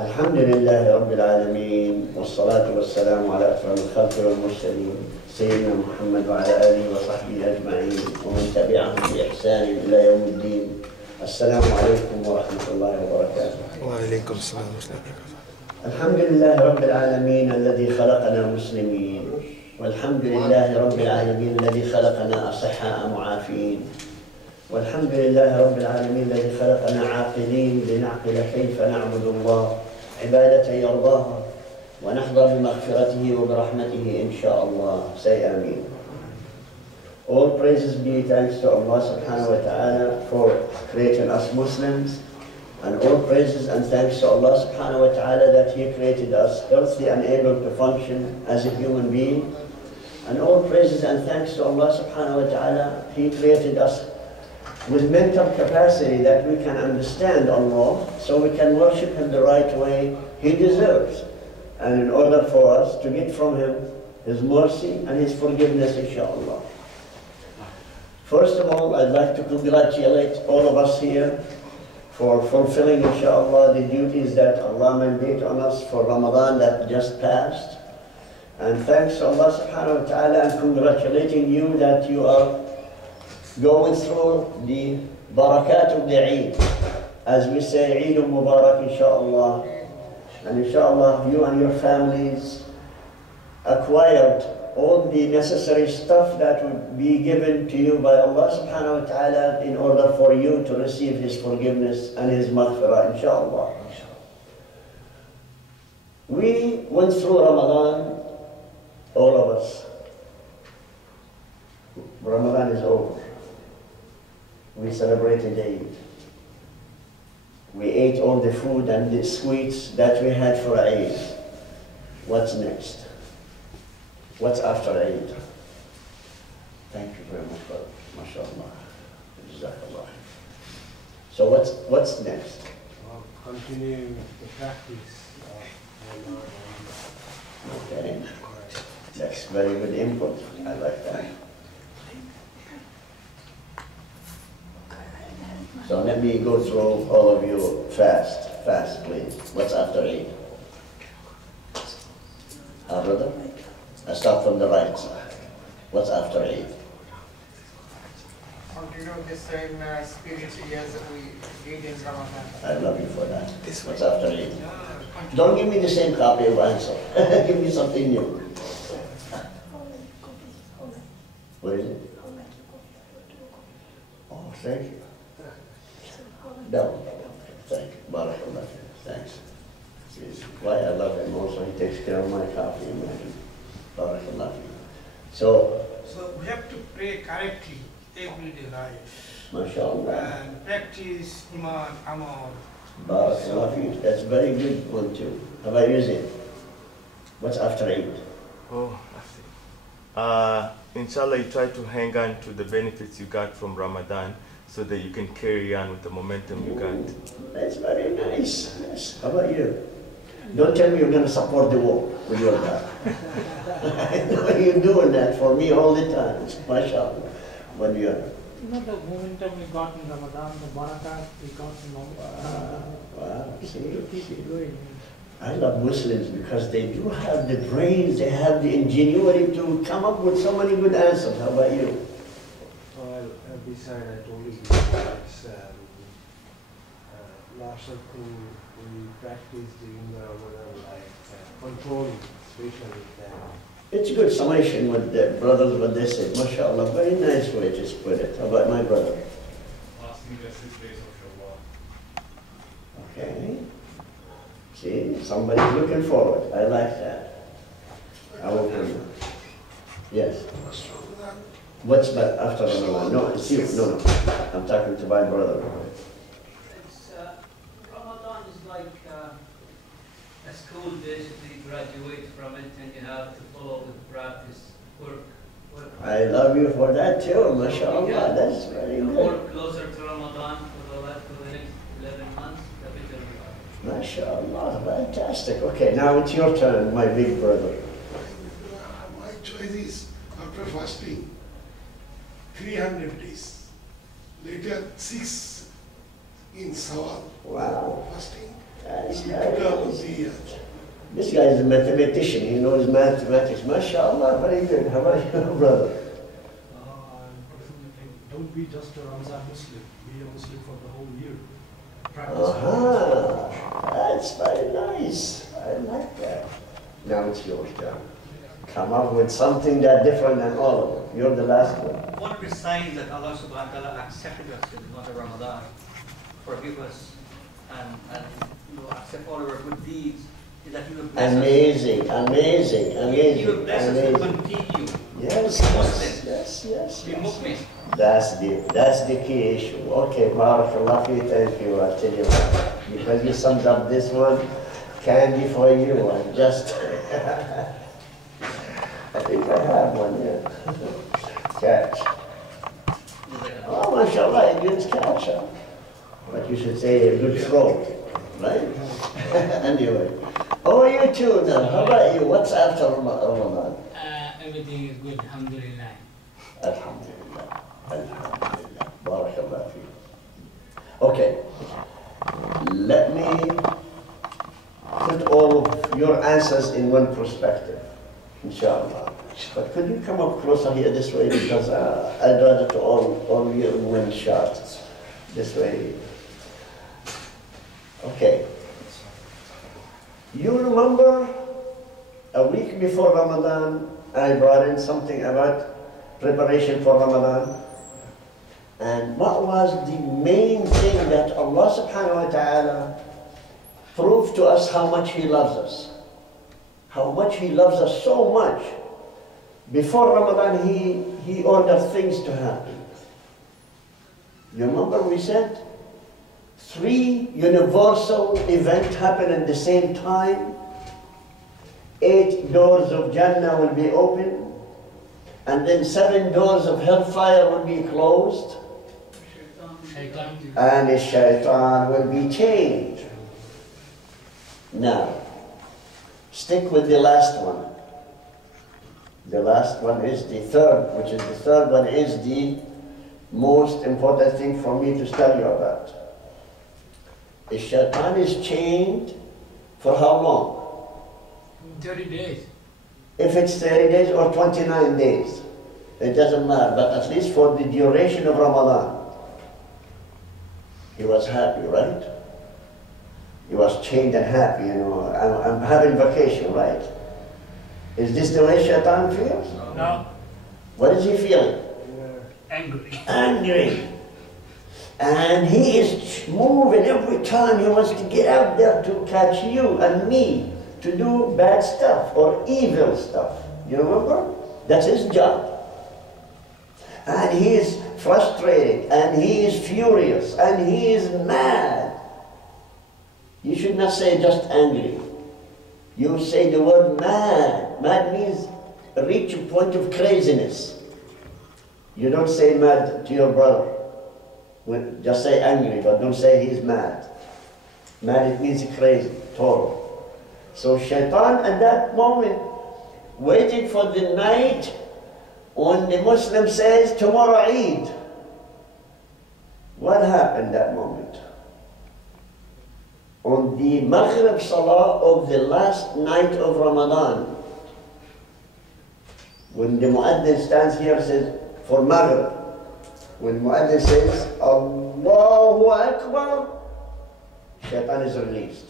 الحمد لله رب العالمين والصلاة والسلام على أكرم الخلق والمرسلين سيدنا محمد وعلى آله وصحبه أجمعين ومن تبعهم بإحسان إلى يوم الدين. السلام عليكم ورحمة الله وبركاته. وعليكم السلام ورحمة الله وبركاته. الحمد لله رب العالمين الذي خلقنا مسلمين، والحمد لله رب العالمين الذي خلقنا أصحاء معافين، والحمد لله رب العالمين الذي خلقنا عاقلين لنعقل كيف نعبد الله عبادة يرضاها ونحظى بمغفرته وبرحمته إن شاء الله. Say Ameen. All praises be thanks to Allah subhanahu wa ta'ala for creating us Muslims, and all praises and thanks to Allah subhanahu wa ta'ala that He created us healthy and able to function as a human being. And all praises and thanks to Allah subhanahu wa ta'ala, He created us with mental capacity that we can understand Allah, so we can worship Him the right way He deserves. And in order for us to get from Him His mercy and His forgiveness, inshaAllah. First of all, I'd like to congratulate all of us here for fulfilling, inshaAllah, the duties that Allah mandated on us for Ramadan that just passed. And thanks to Allah subhanahu wa ta'ala, and congratulating you that you are going through the barakat of the Eid. As we say, Eid Mubarak, inshaAllah. And inshaAllah, you and your families acquired all the necessary stuff that would be given to you by Allah subhanahu wa ta'ala in order for you to receive His forgiveness and His maghfirah, inshaAllah. We went through Ramadan, all of us. Ramadan is over. We celebrated Eid. We ate all the food and the sweets that we had for Eid. What's next? What's after Eid? Thank you very much, brother. MashaAllah. Jazakallah. So what's next? Continue the practice. Okay. That's very good input. I like that. So let me go through all of you fast, please. What's after Eid? Brother? I start from the right side. What's after Eid? Continue the same spirit as we did in Ramadan. I love you for that. What's after Eid? Don't give me the same copy of answer. Give me something new. What is it? Oh, thank you. No, thank you. Barakallah. Thanks. Why I love him also. He takes care of my coffee. Imagine. Barakallah. So we have to pray correctly everyday life. MashaAllah. And practice Iman, Amal. Barakallah. That's very good one too. How about you, Zain? What's after Eid? Oh, inshallah, you try to hang on to the benefits you got from Ramadan so that you can carry on with the momentum you got. That's very nice. Yes. How about you? Don't tell me you're going to support the war with your God. I know you're doing that for me all the time. MashaAllah. What do you have? You know the momentum we got in Ramadan, the barakat we got in Wow, to keep it going. I love Muslims because they do have the brains, they have the ingenuity to come up with so many good answers. How about you? Well, beside I told you it's last thing we practice during the Ramadan, like controlling, especially that. It's a good summation with the brothers, what they said. MashaAllah, very nice way to put it. How about my brother? Fasting the 6 days of Shawwal. Okay. See, somebody's looking forward. I like that. I will come. Yes. What's back after Ramadan? No, it's you. No, no. I'm talking to my brother. It's, Ramadan is like a school, basically. You graduate from it and you have to follow with practice, work. I love you for that too, MashaAllah. That's very The good. more closer to Ramadan for the next 11 months, the better we are. MashaAllah, fantastic. Okay, now it's your turn, my big brother. My choice is after fasting 300 days, later 6 in Sawal. Wow. Fasting, This This guy is a mathematician. He knows mathematics. MashaAllah, very good. How about you, brother? Don't be just a Ramzan Muslim. Be a Muslim for the whole year. That's very nice. I like that. Now it's your turn. Come up with something that's different than all of them. You're the last one. One of the signs that Allah subhanahu wa ta'ala accepted us in the month of Ramadan, forgive us and accept all our good deeds, is that He will bless us. Amazing. He will bless us and continue. Yes. Be mu'min. That's the key issue. Okay, barakallah fi, thank you. I'll tell you what. Because you summed up this one, candy for you. And just, I think I have one here. Catch. Oh, mashallah, it means catch. Huh? But you should say a good throw, right? Anyway. Oh, you too now. How about you? What's after Ramadan? Everything is good, alhamdulillah. Alhamdulillah. Alhamdulillah. Barakallah fi. Okay. Let me put all of your answers in one perspective, inshallah. But could you come up closer here this way, because I'd rather to all of you in one shot. This way. Okay. You remember a week before Ramadan, I brought in something about preparation for Ramadan. And what was the main thing that Allah subhanahu wa ta'ala proved to us how much He loves us? How much He loves us so much. Before Ramadan, He ordered things to happen. You remember we said 3 universal events happen at the same time. 8 doors of Jannah will be open, and then 7 doors of hellfire will be closed, and the shaitan will be changed. Now, stick with the last one. The last one is the third, which is the third one is the most important thing for me to tell you about. The shaitan is chained for how long? 30 days. If it's 30 days or 29 days, it doesn't matter, but at least for the duration of Ramadan, he was happy, right? He was chained and happy, you know. I'm having vacation, right? Is this the way shaitan feels? No. What is he feeling? Angry. Angry. And he is moving every time he wants to get out there to catch you and me, to do bad stuff or evil stuff. You remember? That's his job. And he is frustrated, and he is furious, and he is mad. You should not say just angry. You say the word mad. Mad means reach a point of craziness. You don't say mad to your brother. Just say angry, but don't say he's mad. Mad, it means crazy, total. So shaitan at that moment, waiting for the night when the Muslim says, tomorrow Eid. What happened that moment? On the Maghrib Salah of the last night of Ramadan, when the Mu'addin stands here and says, for Maghrib, when Mu'addin says, Allahu Akbar, shaitan is released.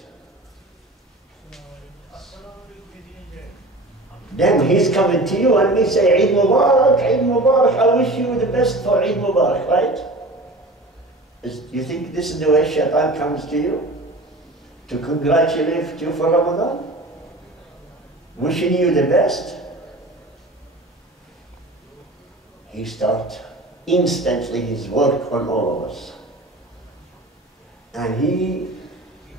Then he's coming to you and we say, Eid Mubarak, Eid Mubarak, I wish you the best for Eid Mubarak, right? You think this is the way shaitan comes to you? To congratulate you for Ramadan? Wishing you the best? He starts instantly his work on all of us. And he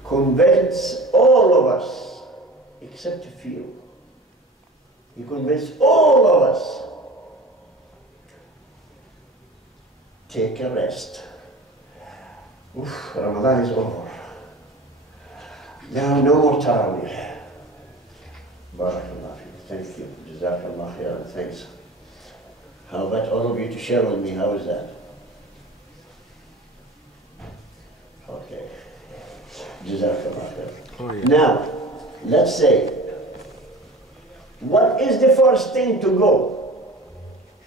convinced all of us, except a few. He convinced all of us, take a rest. Oof, Ramadan is over. Now no more Taraweeh. Barakallah fiik. Thank you. Jazakallah khairan. Thanks. How about all of you to share with me? How is that? Okay. Jazakallah khair. Oh, yeah. Now, let's say, what is the first thing to go?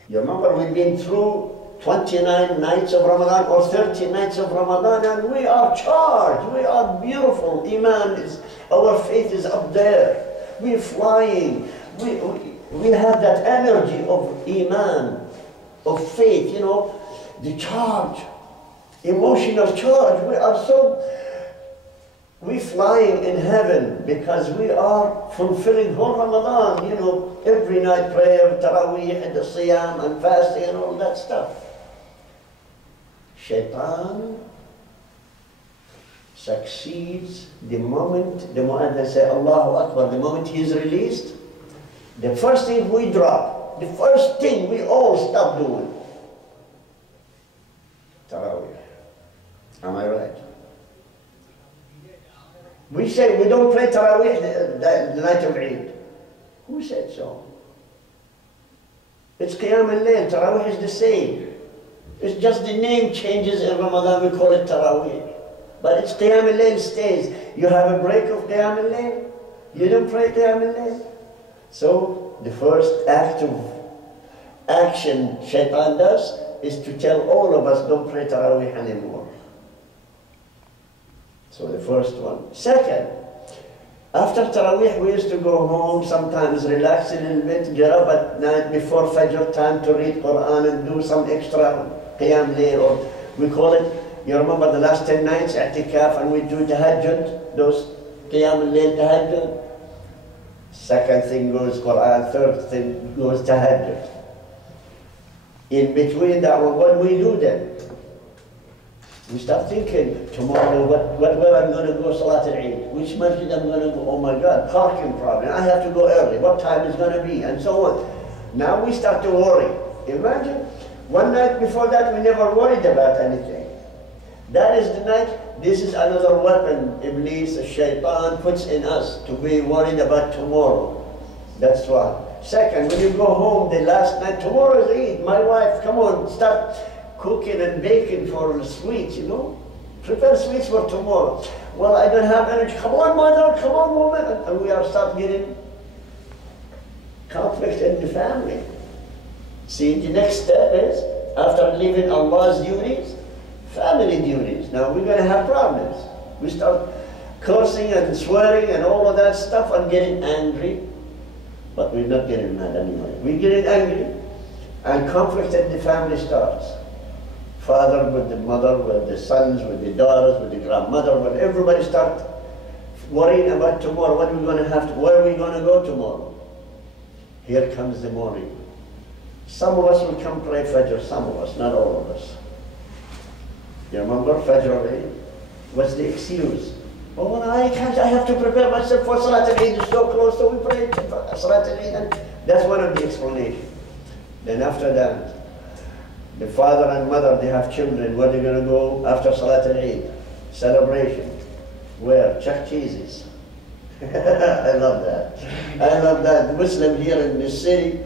You remember we've been through 29 nights of Ramadan or 30 nights of Ramadan, and we are charged, we are beautiful. Iman is, our faith is up there. We're flying. We have that energy of Iman, of faith, you know, the charge, emotional charge. We're flying in heaven because we are fulfilling whole Ramadan, you know, every night prayer, Taraweeh, and the Siyam, and fasting, and all that stuff. Shaitan succeeds the moment the Mu'adhin says Allahu Akbar, the moment he is released, the first thing we drop, the first thing we all stop doing, Taraweeh. Am I right? We say we don't pray Taraweeh the night of Eid. Who said so? It's Qiyam al-Layl. Taraweeh is the same. It's just the name changes in Ramadan. We call it Taraweeh. But it's Qiyam al-Layl stays. You have a break of Qiyam al-Layl. You don't pray Qiyam al-Layl. So the first act of action Shaitan does is to tell all of us don't pray Taraweeh anymore. So the first one. Second, after Taraweeh we used to go home, sometimes relax a little bit, get up at night before Fajr time to read Quran and do some extra Qiyam Layl, or we call it, you remember the last 10 nights, I'tikaf, and we do Tahajjud, those Qiyam Layl Tahajjud. Second thing goes Quran, third thing goes Tahajjud. In between that one, what do we do then? We start thinking, tomorrow, where I'm going to go Salat al-Eid, which masjid I'm going to go, oh my God, parking problem, I have to go early, what time is going to be, and so on. Now we start to worry. Imagine, one night before that we never worried about anything. That is the night, this is another weapon Iblis, the Shaitan puts in us, to be worried about tomorrow. That's one. Second, when you go home the last night, tomorrow is Eid, my wife, come on, start cooking and baking for sweets, you know. Prepare sweets for tomorrow. Well, I don't have energy. Come on, mother, come on, woman. And we are start getting conflict in the family. See, the next step is, after leaving Allah's duties, family duties. Now we're going to have problems. We start cursing and swearing and all of that stuff and getting angry. But we're not getting mad anyway. We're getting angry, and conflict in the family starts. Father with the mother, with the sons, with the daughters, with the grandmother, when everybody starts worrying about tomorrow, what are we going to have to, where are we going to go tomorrow? Here comes the morning. Some of us will come pray Fajr, some of us, not all of us. You remember Fajr? What's the excuse? Oh, I can't, I have to prepare myself for Salat al-Eid, it's so close, so we pray Salat al-Eid. And that's one of the explanations. Then after that, the father and mother, they have children, where are they going to go after Salat al-Eid? Celebration. Where? Chuck Cheese's. I love that. I love that. The Muslim here in this city,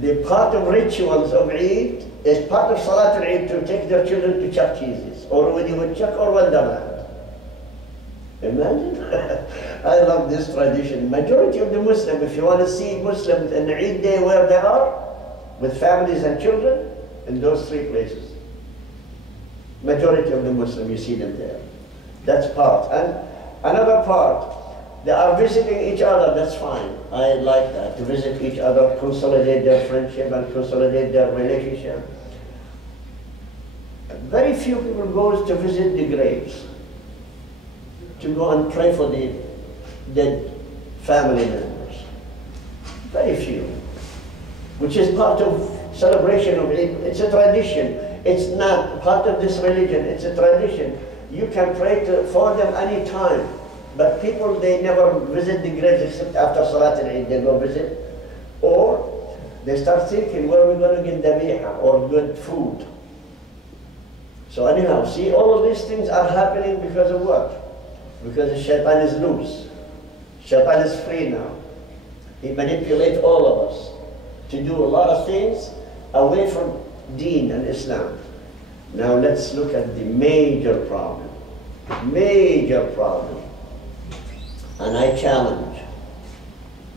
the part of rituals of Eid is part of Salat al-Eid to take their children to Chuck Cheese's, or with Chuck or Wonderland. Imagine. I love this tradition. Majority of the Muslims, if you want to see Muslims in Eid day where they are, with families and children, in those three places. Majority of the Muslims, you see them there. That's part. And another part, they are visiting each other, that's fine. I like that, to visit each other, consolidate their friendship and consolidate their relationship. Very few people go to visit the graves, to go and pray for the dead family members. Very few. Which is part of celebration of Eid. It's a tradition. It's not part of this religion. It's a tradition. You can pray for them any time. But people, they never visit the graves except after Salat al-Eid. They go visit. Or they start thinking, where are we going to get dabiha or good food? So anyhow, see, all of these things are happening because of what? Because the Shaitan is loose. Shaitan is free now. He manipulates all of us to do a lot of things away from Deen and Islam. Now let's look at the major problem. Major problem. And I challenge,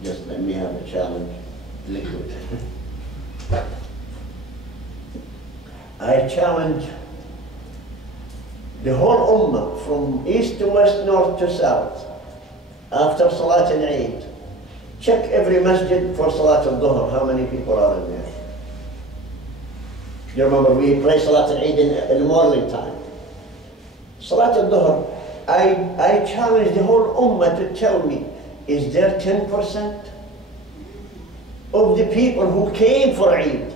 just let me have a challenge, liquid. I challenge the whole ummah from east to west, north to south, after Salat al-Eid, check every masjid for Salat al-Dhuhr, how many people are in there. You remember we pray Salat al-Eid in the morning time. Salat al-Dhuhr, I challenge the whole ummah to tell me, is there 10% of the people who came for Eid?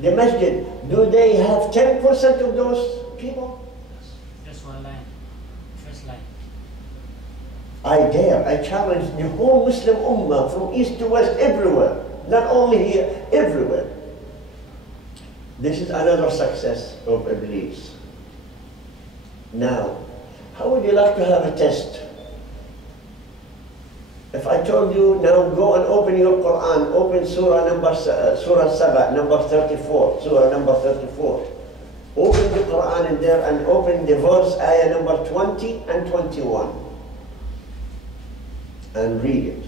The masjid, do they have 10% of those people? Just one line. First line. I dare, I challenge the whole Muslim ummah from east to west, everywhere. Not only here, everywhere. This is another success of Iblis. Now, how would you like to have a test? If I told you, now go and open your Quran, open Surah Saba, number 34, Surah number 34. Open the Quran in there and open the verse, ayah number 20 and 21. And read it.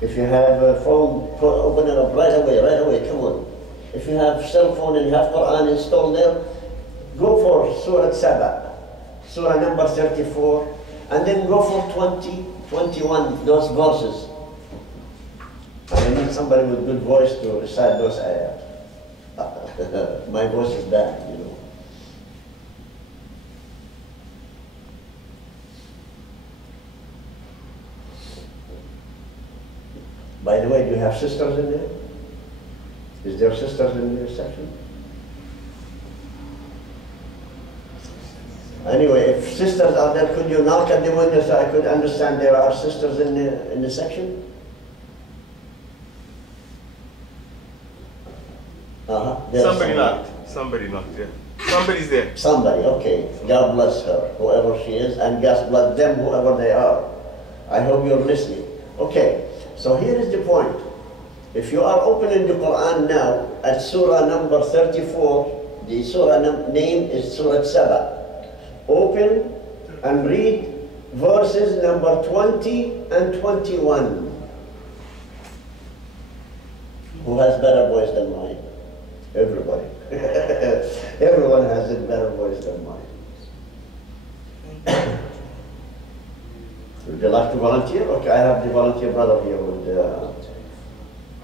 If you have a phone, open it up right away, come on. If you have cell phone and you have Quran installed there, go for Surah Saba, Surah number 34, and then go for 20, 21, those verses. I need somebody with good voice to recite those ayahs. My voice is bad, you know. By the way, do you have sisters in there? Is there sisters in your section? Anyway, if sisters are there, could you knock at the window so I could understand there are sisters in the section? Somebody knocked, yeah. Somebody's there. Somebody, okay. God bless her, whoever she is, and God bless them, whoever they are. I hope you're listening. Okay, so here is the point. If you are opening the Quran now at Surah number 34, the Surah name is Surah Saba. Open and read verses number 20 and 21. Who has better voice than mine? Everybody. Everyone has a better voice than mine. Would you like to volunteer? Okay, I have the volunteer brother here with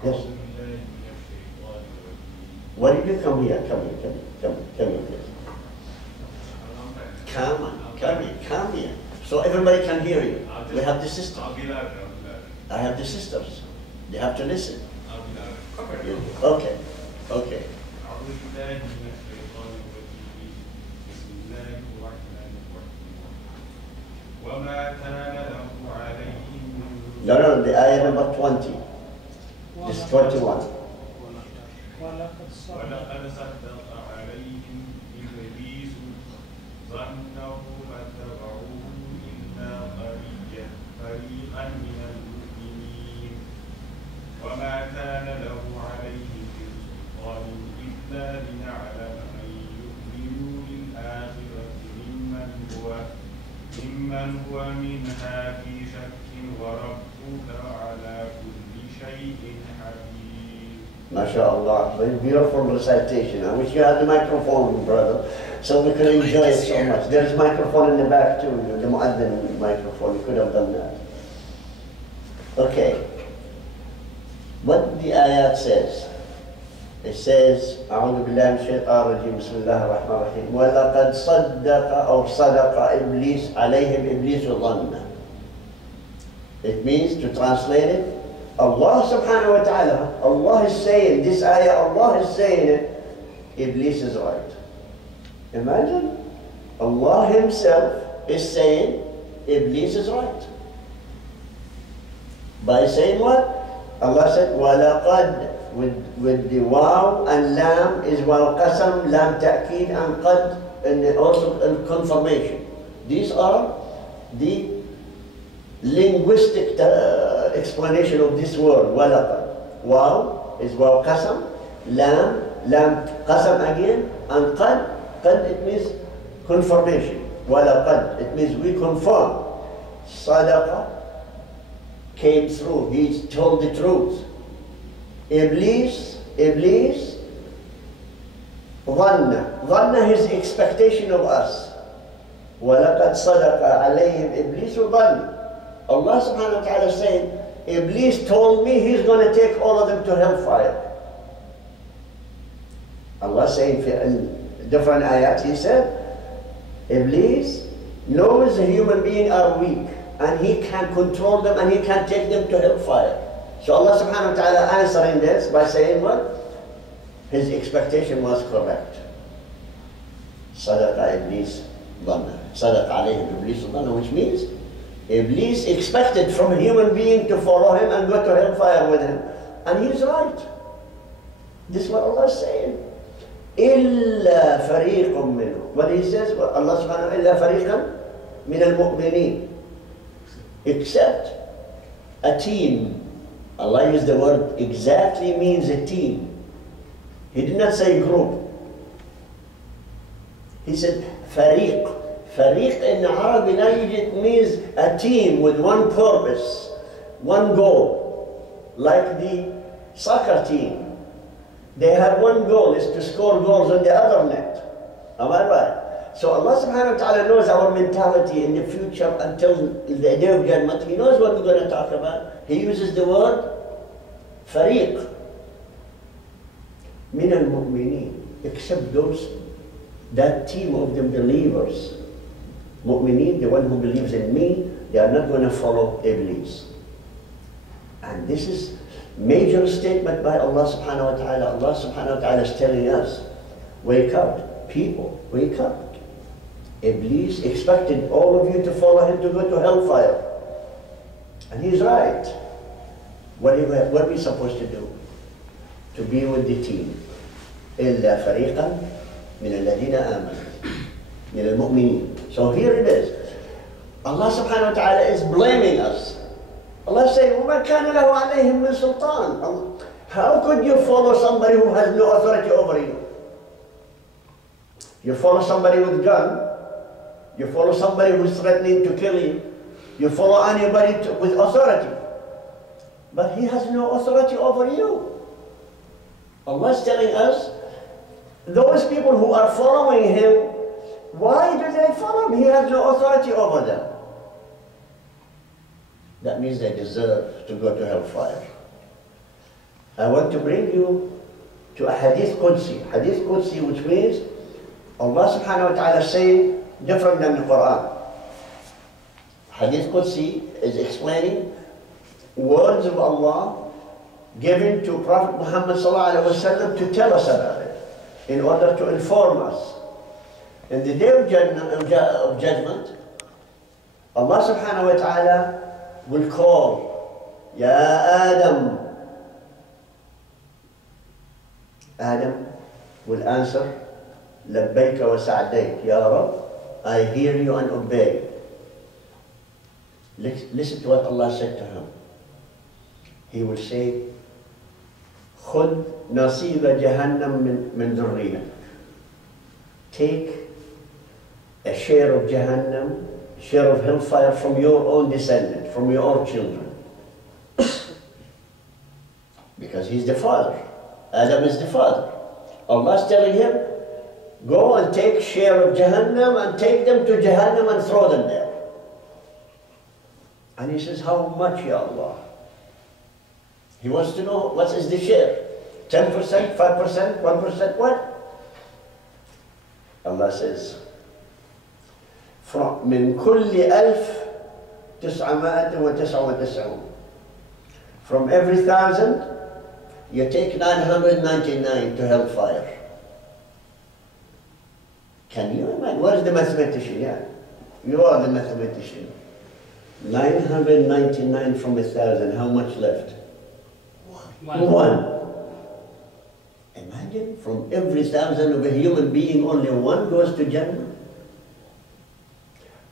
yes. Why did you come here? Come here, please. Come here. So everybody can hear you. We have the sisters. I have the sisters. They have to listen. Okay. No, the ayah number 20. This is 21. ولقد صدق عليهم إبليس ظنه فاتبعوه إلا فريقا من المؤمنين وما كان له عليهم من سلطان إلا لنعلم من يؤمن بالآخرة ممن هو منها في شك وربك على كل شيء حكيم. MashaAllah, very beautiful recitation. I wish you had the microphone, brother, so we could enjoy it so much. There's a microphone in the back too, the mu'adhin microphone. You could have done that. Okay. What the ayat says, it says, أعوذ بالله من الشيطان الرجيم بسم الله الرحمن الرحيم وَلَقَدْ صَدَّقَ أو صَدَقَ إِبْلِيسُ عَلَيْهِمْ إِبْلِيسُ ظَنَّ. It means, to translate it, Allah subhanahu wa ta'ala, Allah is saying, this ayah, Allah is saying it, Iblis is right. Imagine, Allah himself is saying, Iblis is right. By saying what? Allah said, وَلَقَدْ with the waw and lam is waw qasam, lam ta'keed and qad, and also confirmation. These are the linguistic explanation of this word, walaqad. Waw is waw qasam, lam qasam again, and qad it means confirmation. Walaqad, it means we confirm. Sadaqa came through. He told the truth. Iblis, ظن his expectation of us. وَلَقَدْ صَدَقَ عَلَيْهِمْ إِبْلِيسُ ظَنَّ. Allah subhanahu wa ta'ala saying, Iblis told me he's going to take all of them to hellfire. Allah saying in different ayat, he said, Iblis knows a human being are weak and he can control them and he can take them to hellfire. So Allah subhanahu wa ta'ala answering this by saying what? His expectation was correct. Sadaqa Iblis dhanna. Sadaqa alayhim Iblis dhanna, which means Iblis expected from a human being to follow him and go to hellfire with him. And he's right. This is what Allah is saying. إِلَّا فَرِيقٌ مِّنْهُ. What he says, Allah subhanahu wa ta'ala, إِلَّا فَرِيقًا مِّنَ الْمُؤْمِنِينَ. Except a team. Allah used the word exactly means a team. He did not say group. He said fariq. Fariq in Arabic language means a team with one purpose, one goal. Like the soccer team. They have one goal, is to score goals on the other net. Am I right? So Allah subhanahu wa ta'ala knows our mentality in the future until the day of Judgment. He knows what we're going to talk about. He uses the word fariq. Min al-mu'mineen, except those, that team of the believers. Mu'mineen, the one who believes in me, they are not going to follow Iblis. And this is major statement by Allah subhanahu wa ta'ala. Allah subhanahu wa ta'ala is telling us, wake up, people, wake up. Iblis expected all of you to follow him to go to hellfire. And he's right. What are we supposed to do? To be with the team. إِلَّا فَرِيقًا مِنَ الَّذِينَ آمَنُوا مِنَ الْمُؤْمِنِينَ. So here it is. Allah subhanahu wa ta'ala is blaming us. Allah is saying, وَمَا كَانَ لَهُ عَلَيْهِمْ مِنْ سُلْطَانٍ. How could you follow somebody who has no authority over you? You follow somebody with a gun. You follow somebody who's threatening to kill you. You follow anybody with authority. But he has no authority over you. Allah is telling us, those people who are following him, why do they follow him? He has no authority over them. That means they deserve to go to hellfire. I want to bring you to a Hadith Qudsi. Hadith Qudsi, which means Allah subhanahu wa ta'ala saying different than the Quran. Hadith Qudsi is explaining words of Allah given to Prophet Muhammad sallallahu alaihi wasallam to tell us about it, in order to inform us. In the day of judgment, Allah subhanahu wa ta'ala will call, Ya Adam. Adam will answer, Labbayka wa sa'dayk, Ya Rab, I hear you and obey. Listen to what Allah said to him. He will say, خُذْ نَصِيبَ جَهَنَّمْ مِنْ ذُرِّيَّتِكَ. Take a share of Jahannam, share of hellfire from your own descendant, from your own children. Because he's the father. Adam is the father. Allah is telling him, go and take share of Jahannam and take them to Jahannam and throw them there. And he says, how much, Ya Allah? He wants to know what is the share. 10%, 5%, 1%, what? Allah says, from من كل 1999. From every 1,000, you take 999 to hellfire. Can you imagine? What is the mathematician? Yeah, you are the mathematician. 999 from 1,000, how much left? One. Imagine, from every 1,000 of a human being, only one goes to Jannah.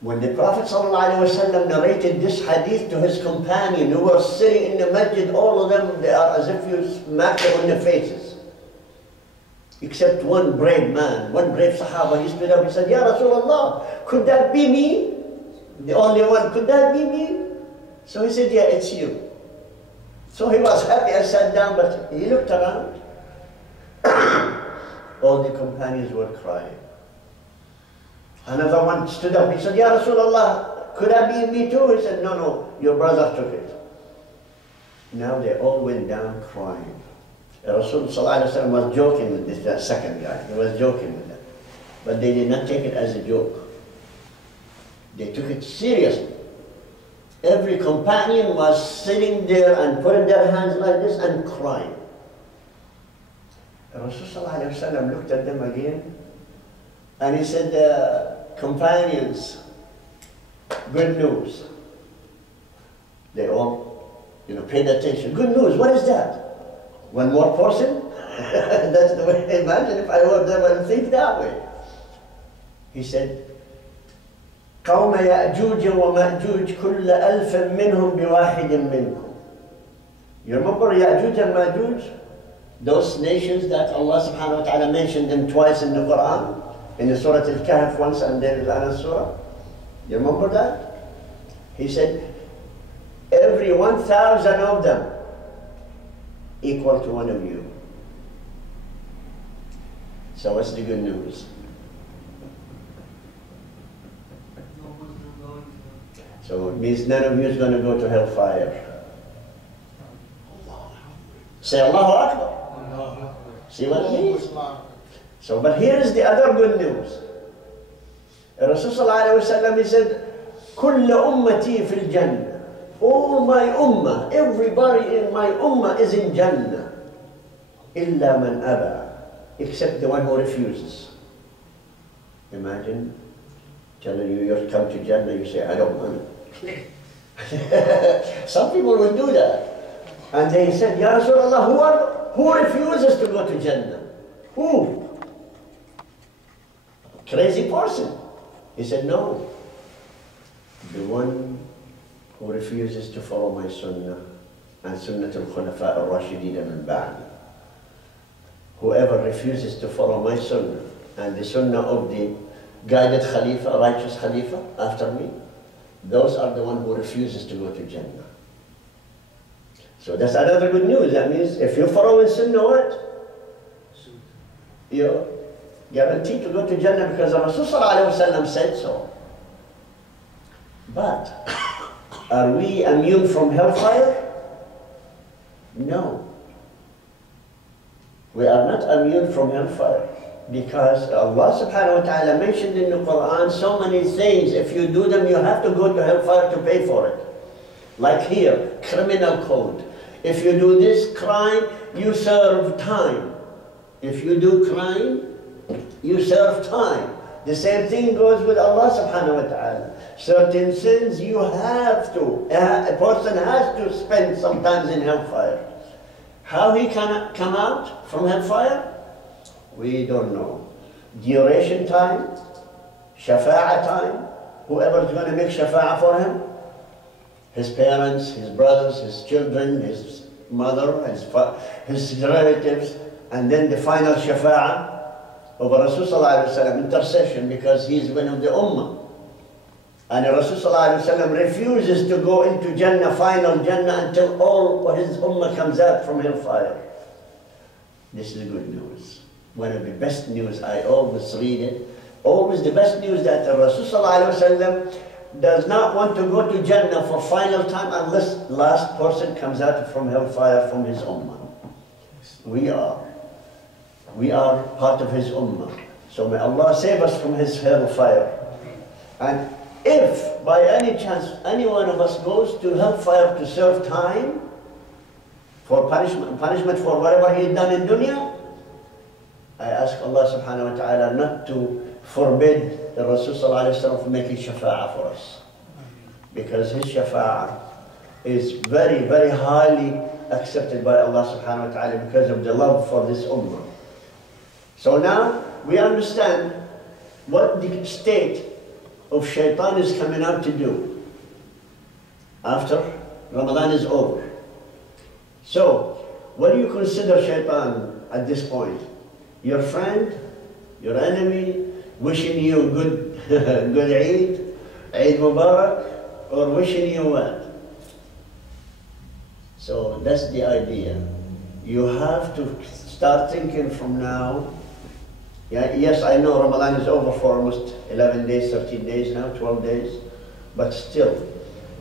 When the Prophet ﷺ narrated this hadith to his companion who were sitting in the masjid, all of them, they are as if you smack them on their faces. Except one brave man, one brave Sahaba, he stood up and said, Ya Rasulullah, could that be me? The only one, could that be me? So he said, yeah, it's you. So he was happy and sat down, but he looked around. All the companions were crying. Another one stood up. He said, Ya Rasulullah, could that be me too? He said, no, no, your brother took it. Now they all went down crying. Rasulullah was joking with this that second guy. He was joking with them. But they did not take it as a joke. They took it seriously. Every companion was sitting there and putting their hands like this and crying. Rasulullah looked at them again and he said, companions, good news. They all, paid attention. Good news, what is that? One more portion? That's the way, imagine if I were them and think that way. He said, قوم يأجوج ومأجوج كل ألف منهم بواحد منكم. You remember Ya'juj and Ma'juj? Those nations that Allah subhanahu wa ta'ala mentioned them twice in the Quran, in the Surah Al-Kahf once and then in another surah. You remember that? He said, every 1,000 of them equal to one of you. So what's the good news? So it means none of you is going to go to hellfire. Say Allahu Akbar. See what it means? So, but here is the other good news. Rasulullah ﷺ, he said, كل أمتي في الجنة. All my ummah, everybody in my ummah is in Jannah. إلا من أبى. Except the one who refuses. Imagine telling you you're come to Jannah, you say, I don't want it. Some people will do that. And they said, Ya Rasulullah, who refuses to go to Jannah? Who? Crazy person. He said, no. The one who refuses to follow my sunnah and sunnah al-khulafa al-rashideen min ba'di. Whoever refuses to follow my sunnah and the sunnah of the guided Khalifa, righteous Khalifa after me, those are the one who refuses to go to Jannah. So that's another good news. That means if you follow in sunnah, what? You're guaranteed to go to Jannah because Rasulullah said so. But are we immune from hellfire? No. We are not immune from hellfire. Because Allah subhanahu wa ta'ala mentioned in the Quran so many things. If you do them, you have to go to hellfire to pay for it. Like here, criminal code. If you do this crime, you serve time. If you do crime, you serve time. The same thing goes with Allah subhanahu wa ta'ala. Certain sins you have to. A person has to spend sometimes in hellfire. How he can come out from hellfire? We don't know. Duration time, shafa'ah time, whoever is going to make shafa'ah for him, his parents, his brothers, his children, his mother, his relatives, and then the final shafa'ah of Rasulullah intercession because he is one of the ummah. And Rasulullah refuses to go into Jannah, final Jannah, until all his ummah comes out from hellfire. This is good news. One of the best news, I always read it. Always the best news that Rasulullah does not want to go to Jannah for final time unless last person comes out from hellfire from his ummah. We are part of his ummah. So may Allah save us from his hellfire. And if by any chance any one of us goes to hellfire to serve time for punishment for whatever he had done in dunya, I ask Allah subhanahu wa ta'ala not to forbid the Rasul sallallahu alayhi wa sallam from making shafa'ah for us. Because his shafa'ah is very, very highly accepted by Allah subhanahu wa ta'ala because of the love for this ummah. So now we understand what the state of shaitan is coming out to do after Ramadan is over. So, what do you consider shaitan at this point? Your friend, your enemy, wishing you good Eid, Eid Mubarak or wishing you well. So that's the idea. You have to start thinking from now. Yeah, yes, I know Ramadan is over for almost 11 days, 13 days now, 12 days, but still,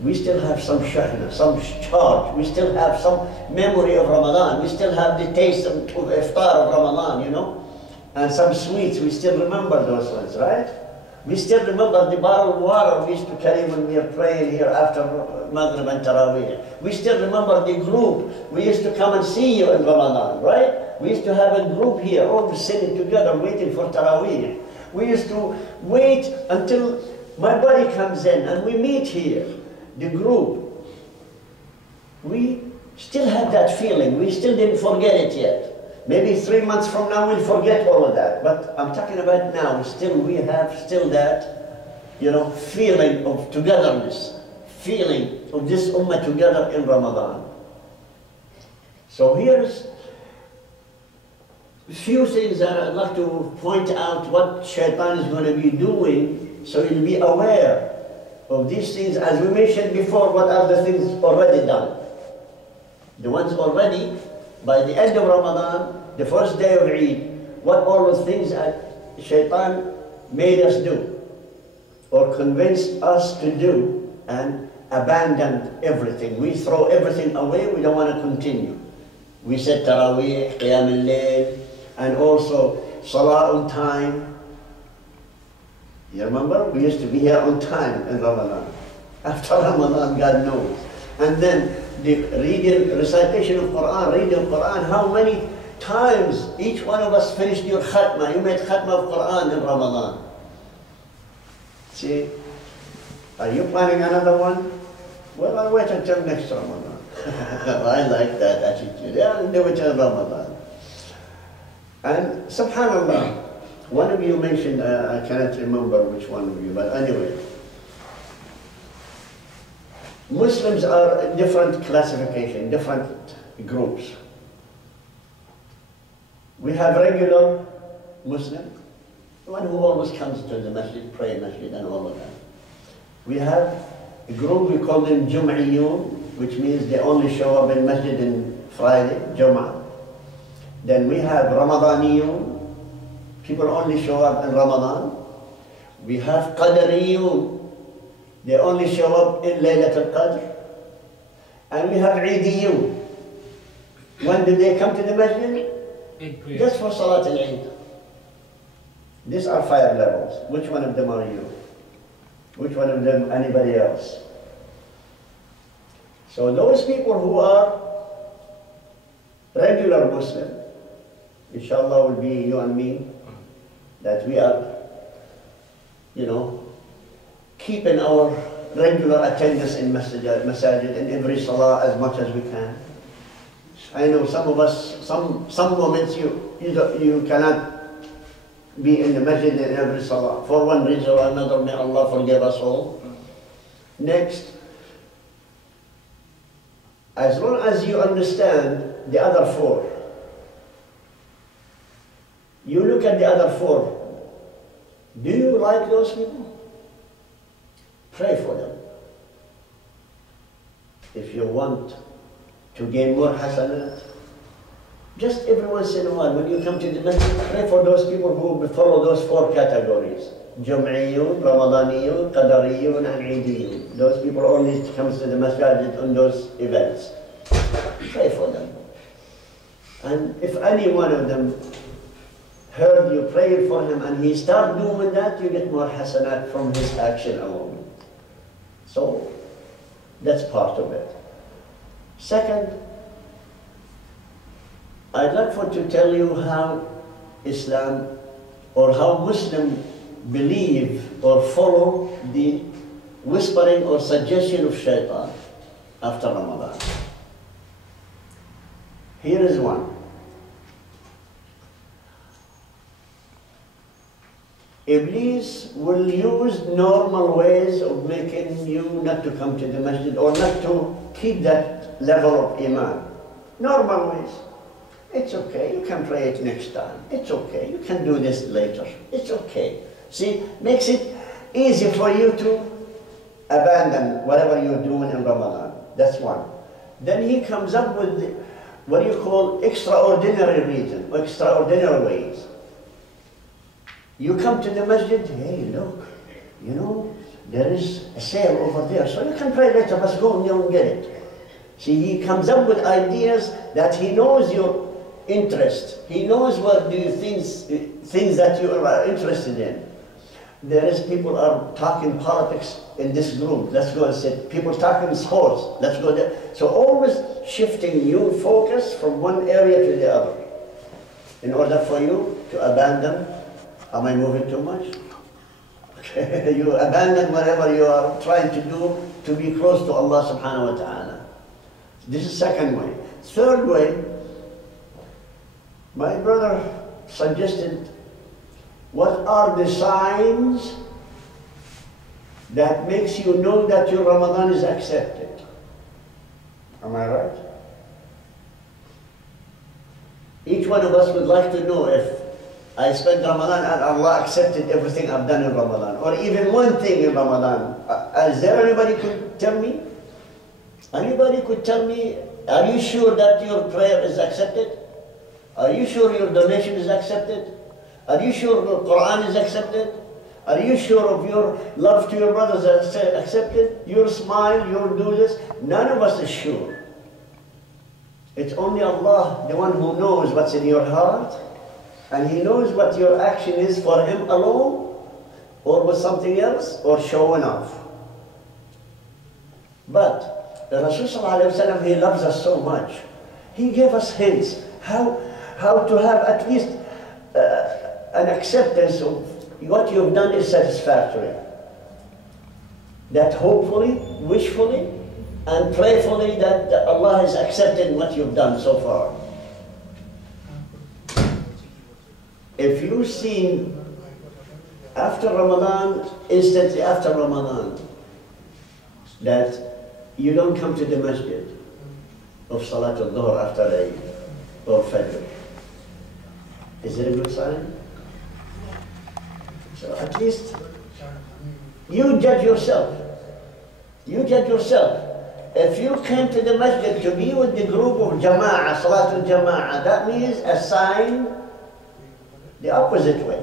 we still have some shahna, some charge, we still have some memory of Ramadan, we still have the taste of iftar of Ramadan, you know, and some sweets, we still remember those ones, right? We still remember the bottle of water we used to carry when we were praying here after Maghrib and Taraweeh. We still remember the group. We used to come and see you in Ramadan, right? We used to have a group here, all sitting together waiting for Taraweeh. We used to wait until my buddy comes in and we meet here, the group. We still have that feeling. We still didn't forget it yet. Maybe 3 months from now we'll forget all of that, but I'm talking about now. Still, we have still that, you know, feeling of togetherness, feeling of this ummah together in Ramadan. So here's a few things that I'd like to point out what Shaitan is going to be doing, so you'll be aware of these things. As we mentioned before, what are the things already done? The ones already, by the end of Ramadan, the first day of Eid, what all the things that Shaitan made us do, or convinced us to do, and abandoned everything. We throw everything away, we don't want to continue. We said Taraweeh, Qiyam al-Layl, and also Salah on time. You remember? We used to be here on time in Ramadan. After Ramadan, God knows. And then the recitation of Quran, reading of Quran, how many times each one of us finished your khatma. You made khatma of Quran in Ramadan. See, are you planning another one? Well, I'll wait until next Ramadan. I like that attitude. Yeah, I'll do it in Ramadan. And subhanAllah, one of you mentioned, I cannot remember which one of you, but anyway, Muslims are a different classification, different groups. We have regular Muslim, one who always comes to the masjid, pray masjid and all of that. We have a group, we call them Jum'iyun, which means they only show up in masjid on Friday, Jum'ah. Then we have Ramadaniyun, people only show up in Ramadan. We have Qadariyun, they only show up in Laylat al-Qadr. And we have Eidiyun. When do they come to the masjid? Just for Salat al-Eid. These are 5 levels. Which one of them are you? Which one of them anybody else? So those people who are regular Muslim, inshallah will be you and me, that we are, you know, keeping our regular attendance in masajid in every salah as much as we can. I know some of us, some moments you cannot be in the masjid in every salah. For one reason or another, may Allah forgive us all. Next, as long as you understand the other 4, you look at the other 4, do you like those people? Pray for them. If you want to gain more hasanat, just every once in a while, when you come to the masjid, pray for those people who follow those 4 categories. Jum'iyun, Ramadaniyun, Qadariyun, and Eidiyun. Those people only comes to the masjid on those events. Pray for them. And if any one of them heard you praying for him and he start doing that, you get more hasanat from his action alone. So, that's part of it. Second, I'd like to tell you how Islam or how Muslims believe or follow the whispering or suggestion of Shaitan after Ramadan. Here is one. Iblis will use normal ways of making you not to come to the masjid or not to keep that level of iman. Normal ways. It's okay, you can pray it next time. It's okay, you can do this later. It's okay. See, makes it easy for you to abandon whatever you're doing in Ramadan. That's one. Then he comes up with what you call extraordinary reason, or extraordinary ways. You come to the masjid, hey, look, you know, there is a sale over there, so you can pray later, but go and get it. See, he comes up with ideas that he knows your interest. He knows what do you things that you are interested in. There is people are talking politics in this group. Let's go and sit. People talking sports. Let's go there. So always shifting your focus from one area to the other, in order for you to abandon. Am I moving too much? Okay, you abandon whatever you are trying to do to be close to Allah subhanahu wa ta'ala. This is second way. Third way, my brother suggested, what are the signs that makes you know that your Ramadan is accepted? Am I right? Each one of us would like to know if I spent Ramadan and Allah accepted everything I've done in Ramadan, or even one thing in Ramadan. Is there anybody could tell me? Anybody could tell me, are you sure that your prayer is accepted? Are you sure your donation is accepted? Are you sure the Quran is accepted? Are you sure of your love to your brothers is accepted? Your smile, your do this? None of us is sure. It's only Allah, the one who knows what's in your heart, and He knows what your action is for Him alone, or with something else, or showing off. But the Rasul, he loves us so much. He gave us hints how to have at least an acceptance of what you've done is satisfactory. That hopefully, wishfully, and prayerfully that Allah has accepted what you've done so far. If you've seen after Ramadan, instantly after Ramadan, that you don't come to the masjid of Salat al-Dhuhr after Eid or Fajr, is it a good sign? So at least you judge yourself. You judge yourself. If you came to the masjid to be with the group of Jama'ah, Salatul Jama'ah, that means a sign the opposite way.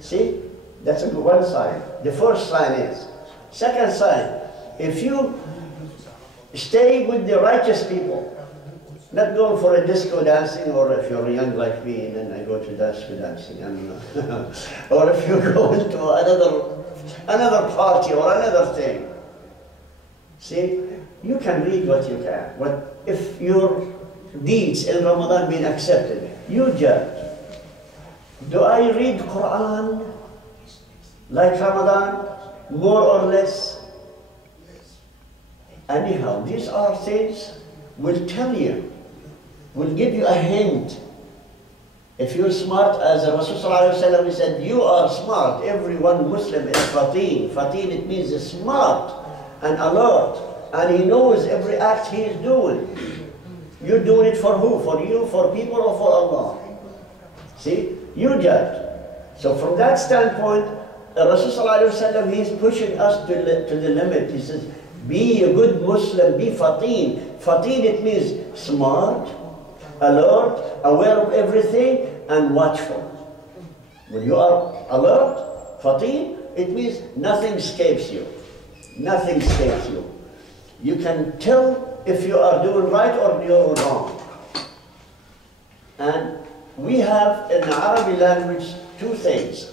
See? That's a good one sign. The first sign is. Second sign, if you stay with the righteous people, not going for a disco dancing, or if you're young like me, then I go to disco dancing, or if you go into another party or another thing. See, you can read what you can. If your deeds in Ramadan been accepted, you judge. Do I read Quran like Ramadan, more or less? Anyhow, these are things will tell you, will give you a hint. If you're smart, as Rasulullah ﷺ said, you are smart. Everyone Muslim is fatin. Fatin, it means smart and alert, and he knows every act he is doing. You're doing it for who? For you, for people, or for Allah? See, you judge. So from that standpoint, Rasulullah ﷺ, he's pushing us to the limit. He says, be a good Muslim, be fatin. Fatin, it means smart, alert, aware of everything, and watchful. When you are alert, fatin, it means nothing escapes you. Nothing escapes you. You can tell if you are doing right or you're wrong. And we have in the Arabic language two things.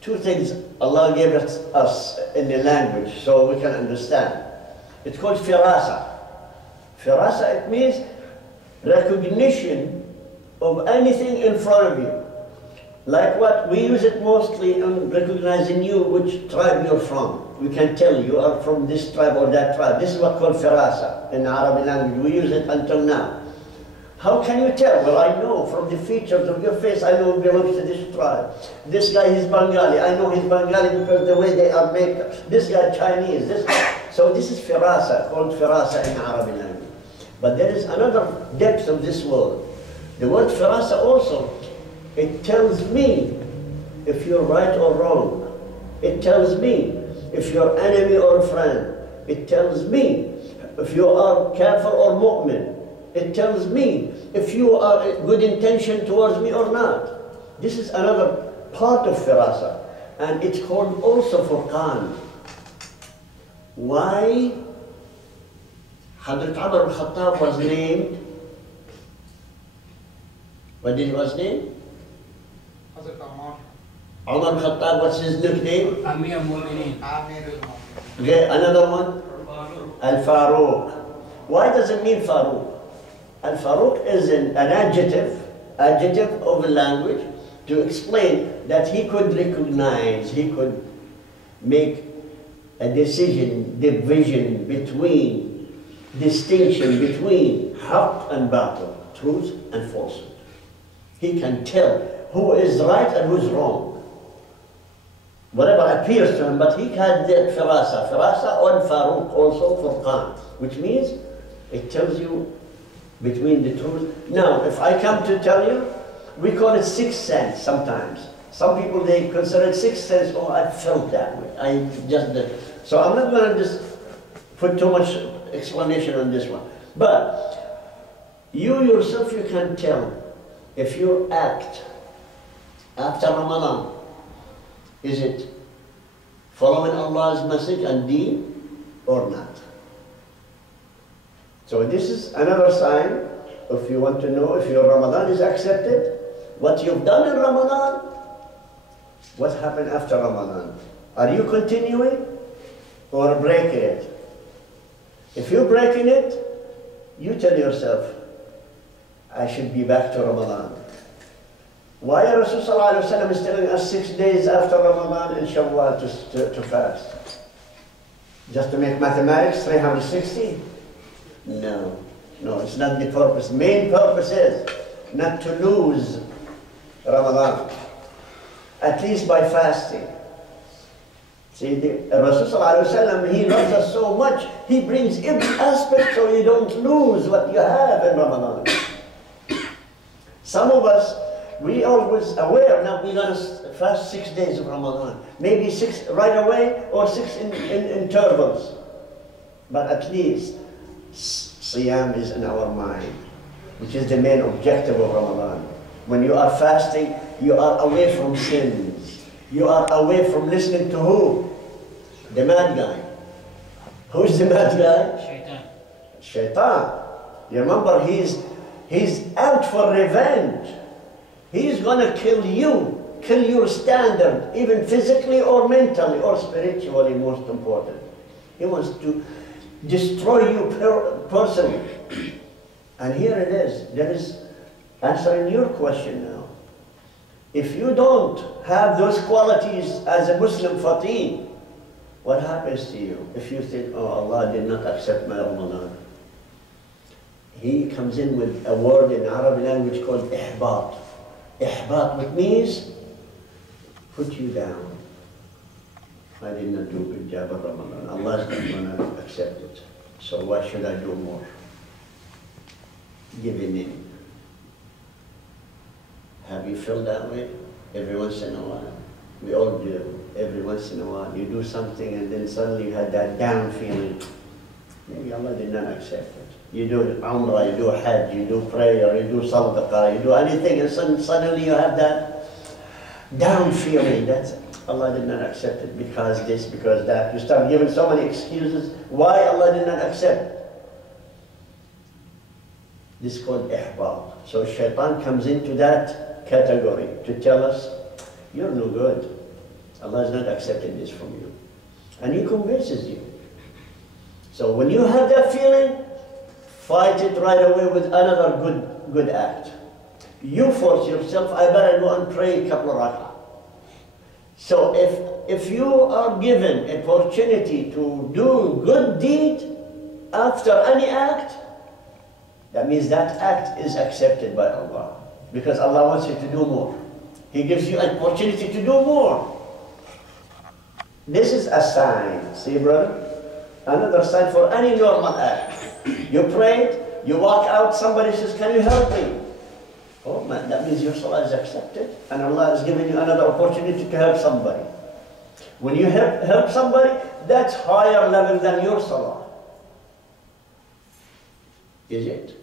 Two things Allah gave us in the language so we can understand. It's called firasa. Firasa, it means recognition of anything in front of you. Like what? We use it mostly in recognizing you, which tribe you're from. We can tell you are from this tribe or that tribe. This is what called firasa in the Arabic language. We use it until now. How can you tell? Well, I know from the features of your face, I know it belongs to this tribe. This guy is Bengali. I know he's Bengali because the way they are made. This guy Chinese. So this is firasa, called firasa in Arabic language. But there is another depth of this word. The word firasa also, it tells me if you're right or wrong. It tells me if you're enemy or a friend. It tells me if you are kafir or mu'min. It tells me if you are a good intention towards me or not. This is another part of firasa, and it's called also furqan. Why Hazrat Umar al-Khattab was named? What did he was named? Hazrat Umar. Umar al-Khattab, what's his nickname? Amir al-Mu'minin. Amir al-Mu'minin. Okay, another one? Al-Faruq. Why does it mean Faruq? Al-Faruq is an adjective of a language to explain that he could recognize, he could make a division between, distinction between haqq and batil, truth and falsehood. He can tell who is right and who is wrong. Whatever appears to him, but he had that firasa on Faruq, also furqan, which means it tells you between the truth. Now, if I come to tell you, we call it sixth sense sometimes. Some people, they consider it sixth sense. Oh, I felt that way. I just did. So I'm not going to just put too much explanation on this one. But you yourself, you can tell if your act after Ramadan, is it following Allah's message and deen or not? So this is another sign, if you want to know if your Ramadan is accepted, what you've done in Ramadan, what happened after Ramadan. Are you continuing or breaking it? If you're breaking it, you tell yourself, I should be back to Ramadan. Why Rasulullah is telling us 6 days after Ramadan in Shawwal to fast? Just to make mathematics 360? No, it's not the purpose. Main purpose is not to lose Ramadan, at least by fasting. See, Rasulullah, he loves us so much, he brings every aspect so you don't lose what you have in Ramadan. Some of us, we always aware, now we're going to fast 6 days of Ramadan. Maybe 6 right away or 6 in intervals. But at least Siyam is in our mind, which is the main objective of Ramadan. When you are fasting, you are away from sins. You are away from listening to who? The mad guy. Who's the mad guy? Shaitan. Shaitan. You remember, he's out for revenge. He's going to kill you, kill your standard, even physically or mentally or spiritually, most important. He wants to destroy you personally. And here it is. There is answering your question now. If you don't have those qualities as a Muslim faqih, what happens to you? If you think, oh, Allah did not accept my Ramadan. He comes in with a word in Arabic language called ihbat. Ihbat, which means put you down. I did not do a good job of Ramadan. Allah is not going to accept it. So why should I do more? Giving in. Have you felt that way? Every once in a while. We all do. Every once in a while. You do something and then suddenly you had that down feeling. Maybe Allah did not accept it. You do Umrah, you do Hajj, you do prayer, you do Sadaqah, you do anything, and suddenly you have that down feeling that Allah did not accept it because this, because that. You start giving so many excuses why Allah did not accept. This is called ihbab. So shaitan comes into that category to tell us, you're no good. Allah is not accepting this from you. And he convinces you. So when you have that feeling, fight it right away with another good act. You force yourself, I better go and pray a couple of rak'ah. So if you are given an opportunity to do good deed after any act, that means that act is accepted by Allah. Because Allah wants you to do more. He gives you an opportunity to do more. This is a sign, see brother? Another sign for any normal act. You prayed, you walk out, somebody says, can you help me? Oh man, that means your salah is accepted and Allah has given you another opportunity to help somebody. When you help somebody, that's higher level than your salah. Is it?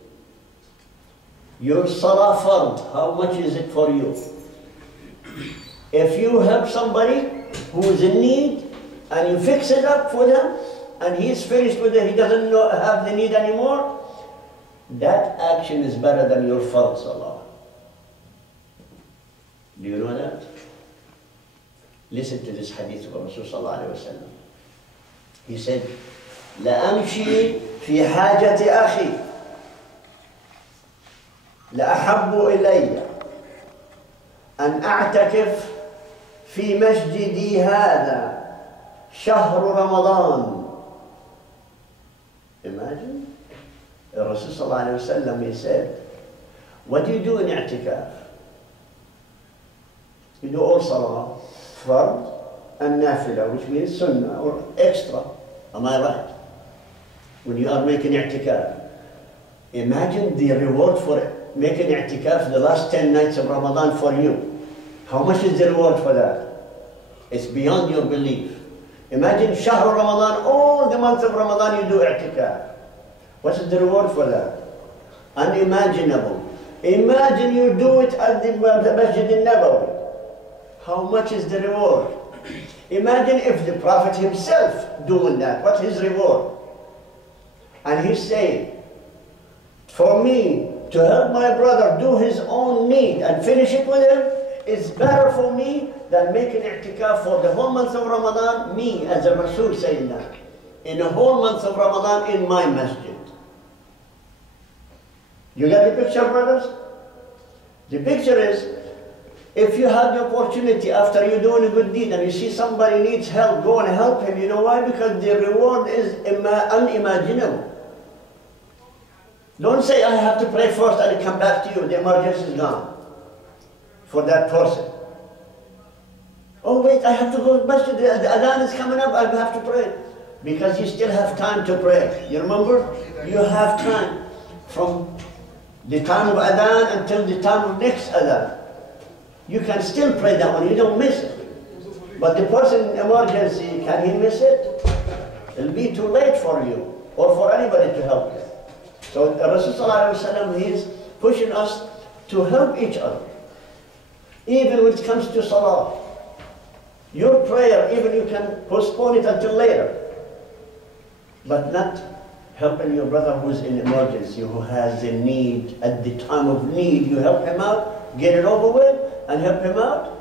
Your salah fard, how much is it for you? If you help somebody who is in need and you fix it up for them and he's finished with it, he doesn't have the need anymore, that action is better than your fard salah. Do you know that? Listen to this hadith of Rasul sallallahu alayhi wa sallam. He said, لأمشي في حاجة أخي لأحب إلي أن أعتكف في مسجدي هذا شهر رمضان. Imagine, Rasul sallallahu alayhi wa sallam, he said, what do you do in i'tikaf? You do all salah, fard and nafila, which means sunnah or extra. Am I right? When you are making i'tikaf, imagine the reward for making i'tikaf the last 10 nights of Ramadan for you. How much is the reward for that? It's beyond your belief. Imagine Shahr Ramadan, all the months of Ramadan you do i'tikaf. What is the reward for that? Unimaginable. Imagine you do it at the Masjid al-Nabawi. How much is the reward? Imagine if the Prophet himself doing that, what's his reward? And he's saying, for me to help my brother do his own need and finish it with him is better for me than making i'tikaf for the whole month of Ramadan, me as a Rasul saying that. In the whole month of Ramadan in my masjid. You got the picture, brothers? The picture is, if you have the opportunity after you're doing a good deed and you see somebody needs help, go and help him. You know why? Because the reward is unimaginable. Don't say, I have to pray first and come back to you, the emergency is gone for that person. Oh wait, I have to go to the masjid, the adhan is coming up, I have to pray. Because you still have time to pray. You remember? You have time from the time of adhan until the time of next adhan. You can still pray that one, you don't miss it. But the person in emergency, can he miss it? It'll be too late for you or for anybody to help you. So Rasulullah, he is pushing us to help each other. Even when it comes to salah. Your prayer, even you can postpone it until later. But not helping your brother who's in emergency, who has a need. At the time of need, you help him out, get it over with, and help him out,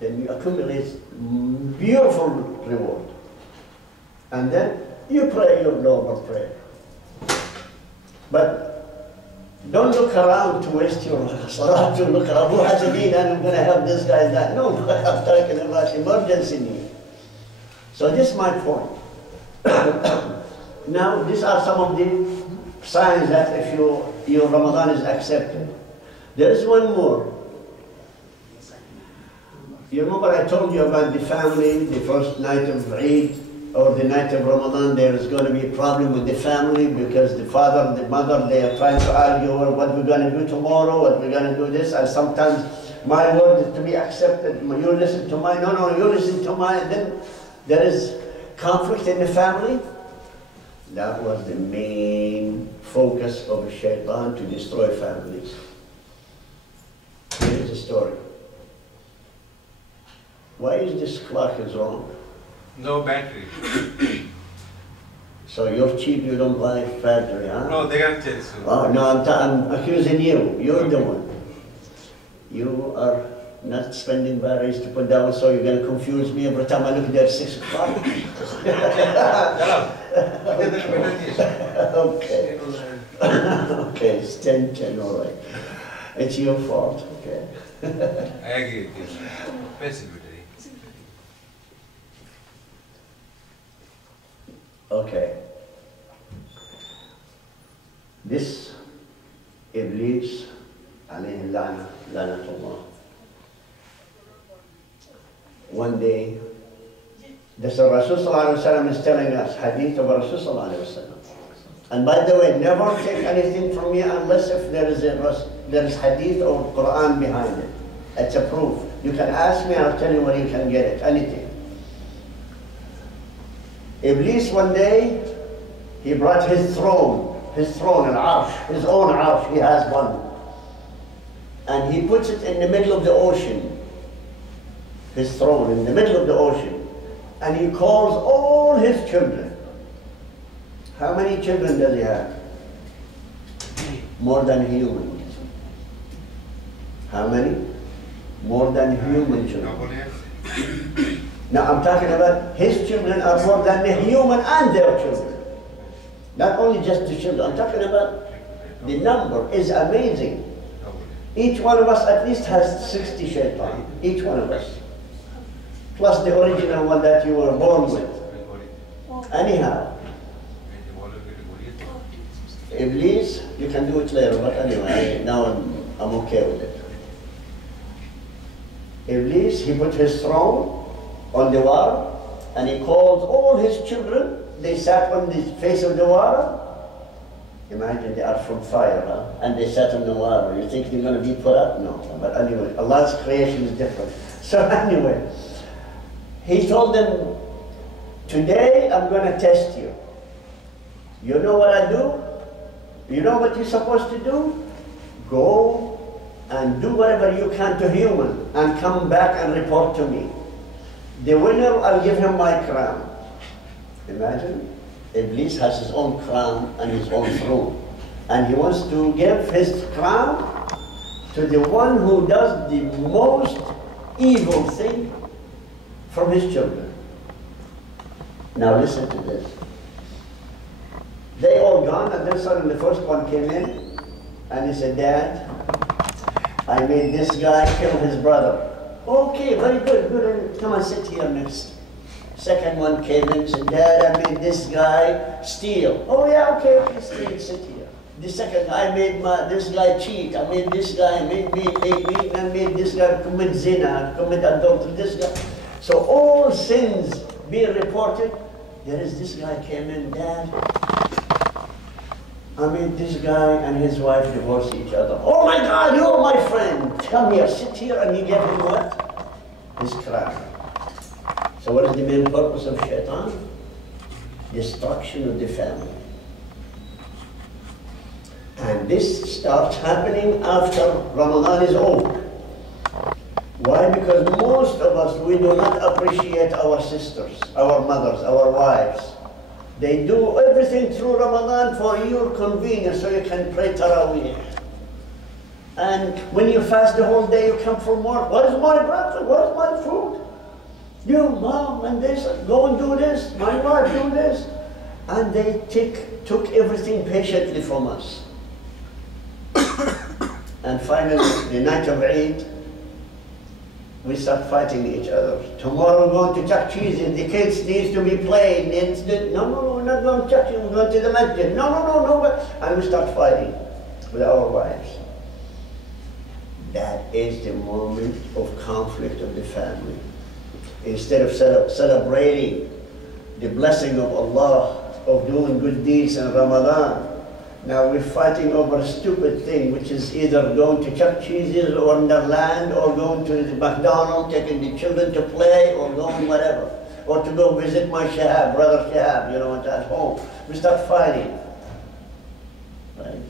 then you accumulate beautiful reward. And then you pray your normal prayer. But don't look around to waste your salah, to look around, who has a need and I'm going to help this guy, that. No, I'm talking about emergency need. So this is my point. Now, these are some of the signs that if your Ramadan is accepted. There is one more. You remember I told you about the family, the first night of Eid or the night of Ramadan, there is going to be a problem with the family because the father and the mother, they are trying to argue, well, what we're going to do tomorrow, what we're going to do this, and sometimes my word is to be accepted, you listen to mine, no, you listen to mine, then there is conflict in the family. That was the main focus of Shaitan, to destroy families. Here's the story. Why is this clock is wrong? No battery. So you're cheap, you don't buy battery, huh? No, they got it soon. Oh, no, I'm accusing you. You're the one. You are not spending batteries to put down, so you're going to confuse me every time I look there at 6 o'clock. Okay. Okay, it's 10, all right. It's your fault, okay. I agree with you. Basically. Okay. This Iblis, alayhi lanatullah. One day, the Rasul sallallahu alaihi wasallam is telling us hadith of Rasul sallallahu alaihi wasallam. And by the way, never take anything from me unless if there is hadith or Quran behind it. It's a proof. You can ask me, I'll tell you where you can get it, anything. Iblis one day, he brought his throne, an arsh, his own arsh, he has one. And he puts it in the middle of the ocean, his throne in the middle of the ocean. And he calls all his children. How many children does he have? More than humans. How many? More than human children. Now I'm talking about his children are more than the human and their children. Not only just the children, I'm talking about the number is amazing. Each one of us at least has 60 shaitan, each one of us. Plus the original one that you were born with. Anyhow, Iblis, you can do it later, but anyway, now I'm okay with it. Iblis, he put his throne on the water, and he called all his children. They sat on the face of the water. Imagine they are from fire, huh? And they sat on the water. You think they're going to be put up? No. But anyway, Allah's creation is different. So anyway, he told them, today I'm going to test you. You know what I do? You know what you're supposed to do? Go and do whatever you can to human and come back and report to me. The winner, I'll give him my crown. Imagine, Iblis has his own crown and his own throne. And he wants to give his crown to the one who does the most evil thing from his children. Now listen to this. They all gone, and then suddenly the first one came in, and he said, Dad, I made this guy kill his brother. Okay, very good, good, come and sit here next. Second one came in and said, Dad, I made this guy steal. Oh yeah, okay, sit here. The second, I made this guy cheat. I made this guy made this guy commit zina, commit adultery, this guy. So all sins being reported. There is this guy came in, Dad, I made this guy and his wife divorce each other. Oh my God, you're my friend. Come here, sit here, and you give him what? His crown. So what is the main purpose of shaitan? Destruction of the family. And this starts happening after Ramadan is over. Why? Because most of us, we do not appreciate our sisters, our mothers, our wives. They do everything through Ramadan for your convenience so you can pray Taraweeh. And when you fast the whole day, you come from work. What is my breakfast? What is my food? You, mom, and this, go and do this. My wife, do this. And they took everything patiently from us. And finally, the night of Eid, we start fighting each other. Tomorrow we're going to Chuck Cheese's. The kids need to be playing. No, we're not going to Chuck Cheese's. We're going to the Masjid. No. And we start fighting with our wives. That is the moment of conflict of the family. Instead of celebrating the blessing of Allah, of doing good deeds in Ramadan, now we're fighting over a stupid thing, which is either going to Chuck Cheese's or Wonderland, or going to the McDonald's, taking the children to play, or going whatever. Or to go visit my Shahab, Brother Shahab, at home. We start fighting. Right?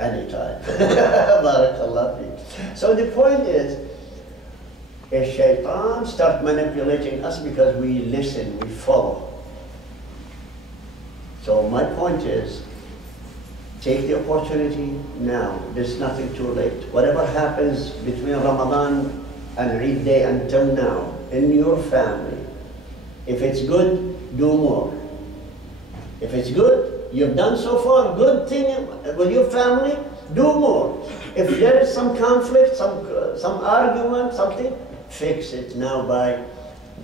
Anytime. Barakallah fi. So the point is, a shaitan starts manipulating us because we listen, we follow. So my point is, take the opportunity now. There's nothing too late. Whatever happens between Ramadan and Eid Day until now, in your family, if it's good, do more. If it's good, you've done so far, good thing with your family, do more. If there is some conflict, some argument, something, fix it now by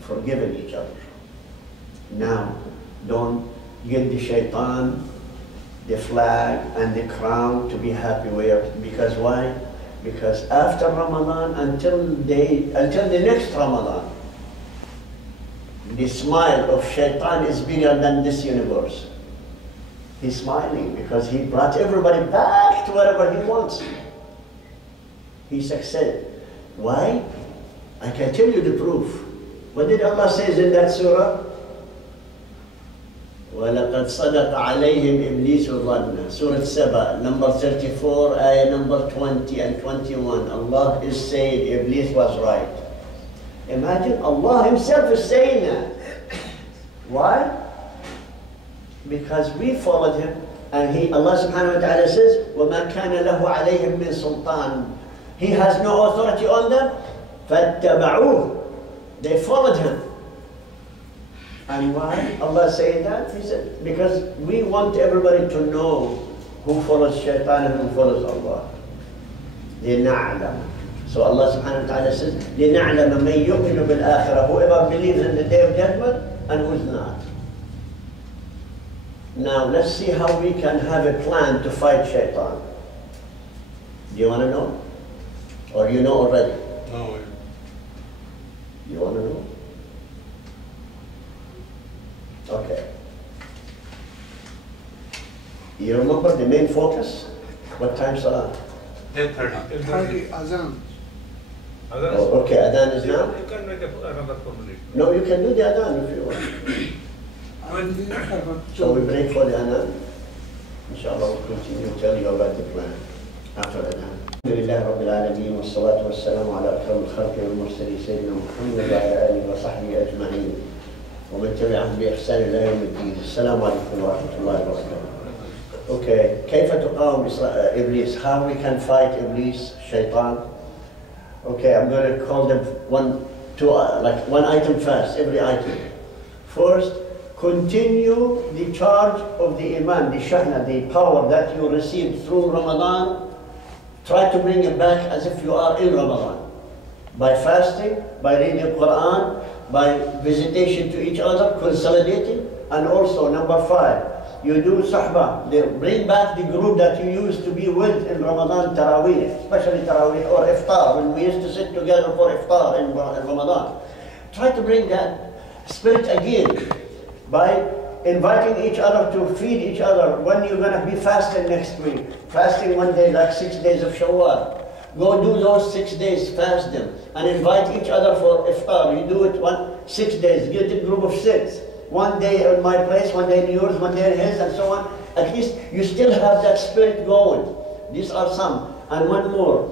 forgiving each other. Now, don't give the shaitan the flag and the crown to be happy with. Because why? Because after Ramadan, until the next Ramadan, the smile of shaitan is bigger than this universe. He's smiling because he brought everybody back to whatever he wants. He succeeded. Why? I can tell you the proof. What did Allah say in that surah? وَلَقَدْ صَدَقَ عَلَيْهِمْ إِبْلِيسُ الظَّنَّ. Surah Saba, number 34, ayah number 20 and 21. Allah is saying Iblis was right. Imagine Allah Himself is saying that. Why? Because we followed Him, and Allah subhanahu wa ta'ala says, وَمَا كَانَ لَهُ عَلَيْهِمْ مِنْ سُلْطَانٍ. He has no authority on them. فَاتَّبَعُوهُ. They followed Him. And why Allah saying that? He said, because we want everybody to know who follows shaitan and who follows Allah. لِنَعْلَمَ. So Allah subhanahu wa ta'ala says, لِنَعْلَمَ مَنْ يُؤْمِنُ بِالْآخِرَةِ. Whoever believes in the day of judgment and who's not. Now let's see how we can have a plan to fight shaitan. Do you want to know? Or you know already? No. You want to know? Okay. You remember the main focus? What time salah? 10:30. 30 azan. Oh, okay, adhan is now? You can make another 4 minutes. No, you can do the adhan if you want. So we break for the adhan. Inshallah we'll continue to tell you about the plan after adhan. Alhamdulillah Rabbil Alameen wa salatu wa salamu ala akram al-khalqi wal mursalin Sayyidina Muhammad wa ala alihi wa sahbihi ajma'in. ومن تبعهم بإحسان إلى يوم الدين. السلام عليكم ورحمة الله وبركاته. Okay, كيف تقاوم إبليس? How we can fight Iblis, Shaitan? Okay, I'm going to call them one item first, every item. First, continue the charge of the Iman, the Shahna, the power that you received through Ramadan. Try to bring it back as if you are in Ramadan. By fasting, by reading the Quran, by visitation to each other, consolidating, and also number 5, you do sahbah, bring back the group that you used to be with in Ramadan, Taraweeh, especially Taraweeh or Iftar, when we used to sit together for Iftar in Ramadan. Try to bring that spirit again by inviting each other to feed each other. When you're going to be fasting next week, fasting one day like 6 days of Shawwal. Go do those 6 days, fast them, and invite each other for iftar. You do it 6 days, get a group of 6. One day in my place, one day in yours, one day in his, and so on. At least you still have that spirit going. These are some. And one more.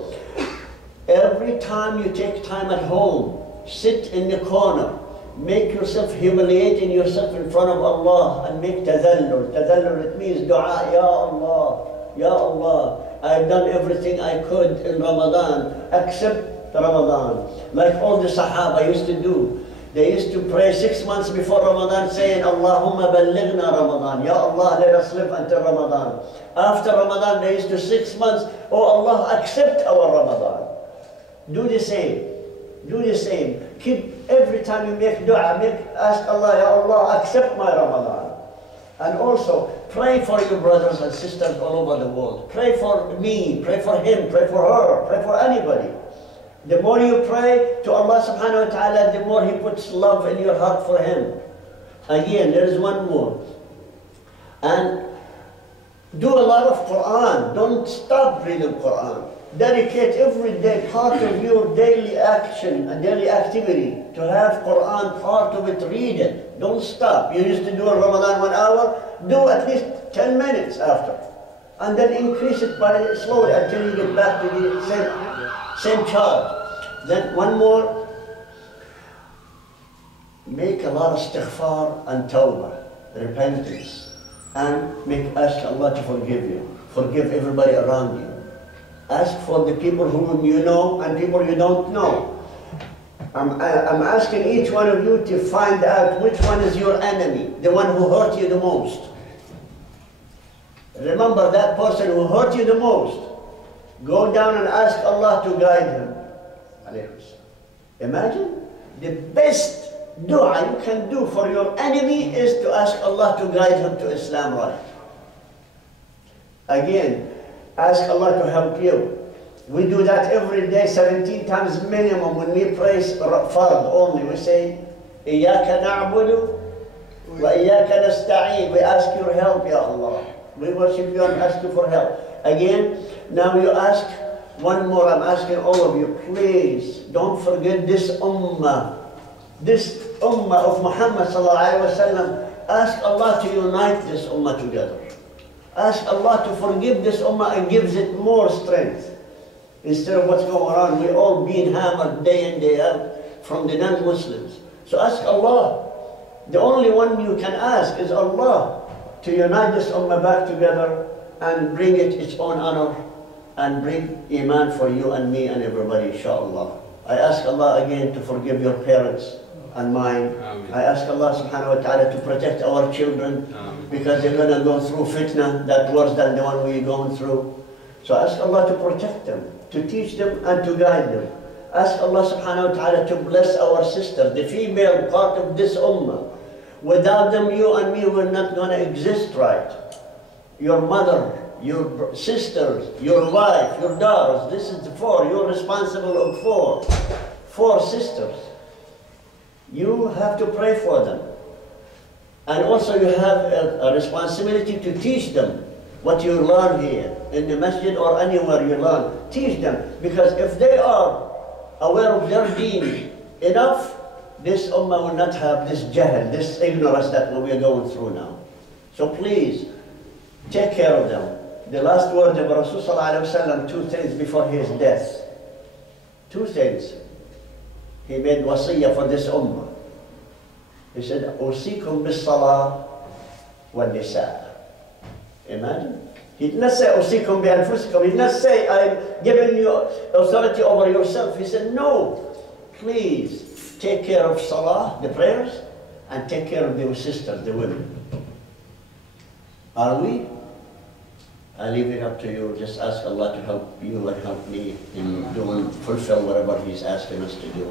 Every time you take time at home, sit in the corner, make yourself, humiliating yourself in front of Allah, and make tazallul. Tazallul, it means dua, Ya Allah, Ya Allah. I've done everything I could in Ramadan, except Ramadan. Like all the Sahaba used to do. They used to pray 6 months before Ramadan saying, Allahumma ballighna Ramadan. Ya Allah, let us live until Ramadan. After Ramadan, they used to 6 months, oh Allah, accept our Ramadan. Do the same. Do the same. Keep, every time you make dua, ask Allah, Ya Allah, accept my Ramadan. And also, pray for your brothers and sisters all over the world. Pray for me, pray for him, pray for her, pray for anybody. The more you pray to Allah subhanahu wa ta'ala, the more He puts love in your heart for Him. Again, there is one more. And do a lot of Quran. Don't stop reading Quran. Dedicate every day part of your daily action and daily activity to have Quran part of it, read it. Don't stop. You used to do in Ramadan 1 hour, do at least 10 minutes after. And then increase it by slowly until you get back to the same charge. Then one more, make a lot of istighfar and tawbah, repentance, and ask Allah to forgive you. Forgive everybody around you. Ask for the people whom you know and people you don't know. I'm asking each one of you to find out which one is your enemy, the one who hurt you the most. Remember that person who hurt you the most. Go down and ask Allah to guide him. Imagine, the best dua you can do for your enemy is to ask Allah to guide him to Islam right. Again, ask Allah to help you. We do that every day, 17 times minimum when we pray fard only. We say, إِيَّاكَ نَعْبُدُ وَإِيَّاكَ نَسْتَعِينُ. We ask your help, Ya Allah. We worship you and ask you for help. Again, now you ask one more. I'm asking all of you, please don't forget this ummah. This ummah of Muhammad sallallahu alaihi wasallam Ask Allah to unite this ummah together. Ask Allah to forgive this ummah and gives it more strength. Instead of what's going on, we're all being hammered day in, day out from the non-Muslims. So ask Allah. The only one you can ask is Allah to unite this ummah back together and bring it its own honor and bring Iman for you and me and everybody, inshallah. I ask Allah again to forgive your parents and mine. Amen. I ask Allah subhanahu wa ta'ala to protect our children because they're going to go through fitna that's worse than the one we're going through. So ask Allah to protect them, to teach them and to guide them. Ask Allah subhanahu wa ta'ala to bless our sister, the female part of this ummah. Without them, you and me, we're not going to exist right. Your mother, your sisters, your wife, your daughters, this is the four. You're responsible of four sisters. You have to pray for them. And also you have a responsibility to teach them what you learn here, in the masjid or anywhere you learn. Teach them, because if they are aware of their deen enough, this ummah will not have this jahl, this ignorance that we are going through now. So please, take care of them. The last word of Rasulullah, 2 things before his death. 2 things. He made wasiyah for this ummah. He said, "Usikum bis-salah wal-nisa." Imagine. He did not say, "Usikum bi-anfusikum." He did not say, "I'm giving you authority over yourself." He said, "No, please take care of salah, the prayers, and take care of your sisters, the women." Are we? I leave it up to you. Just ask Allah to help you and help me in doing, fulfill whatever He's asking us to do.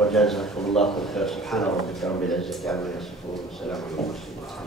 وجزاكم الله خير. سبحان ربك رب العزة عما يصفون وسلام على المرسلين.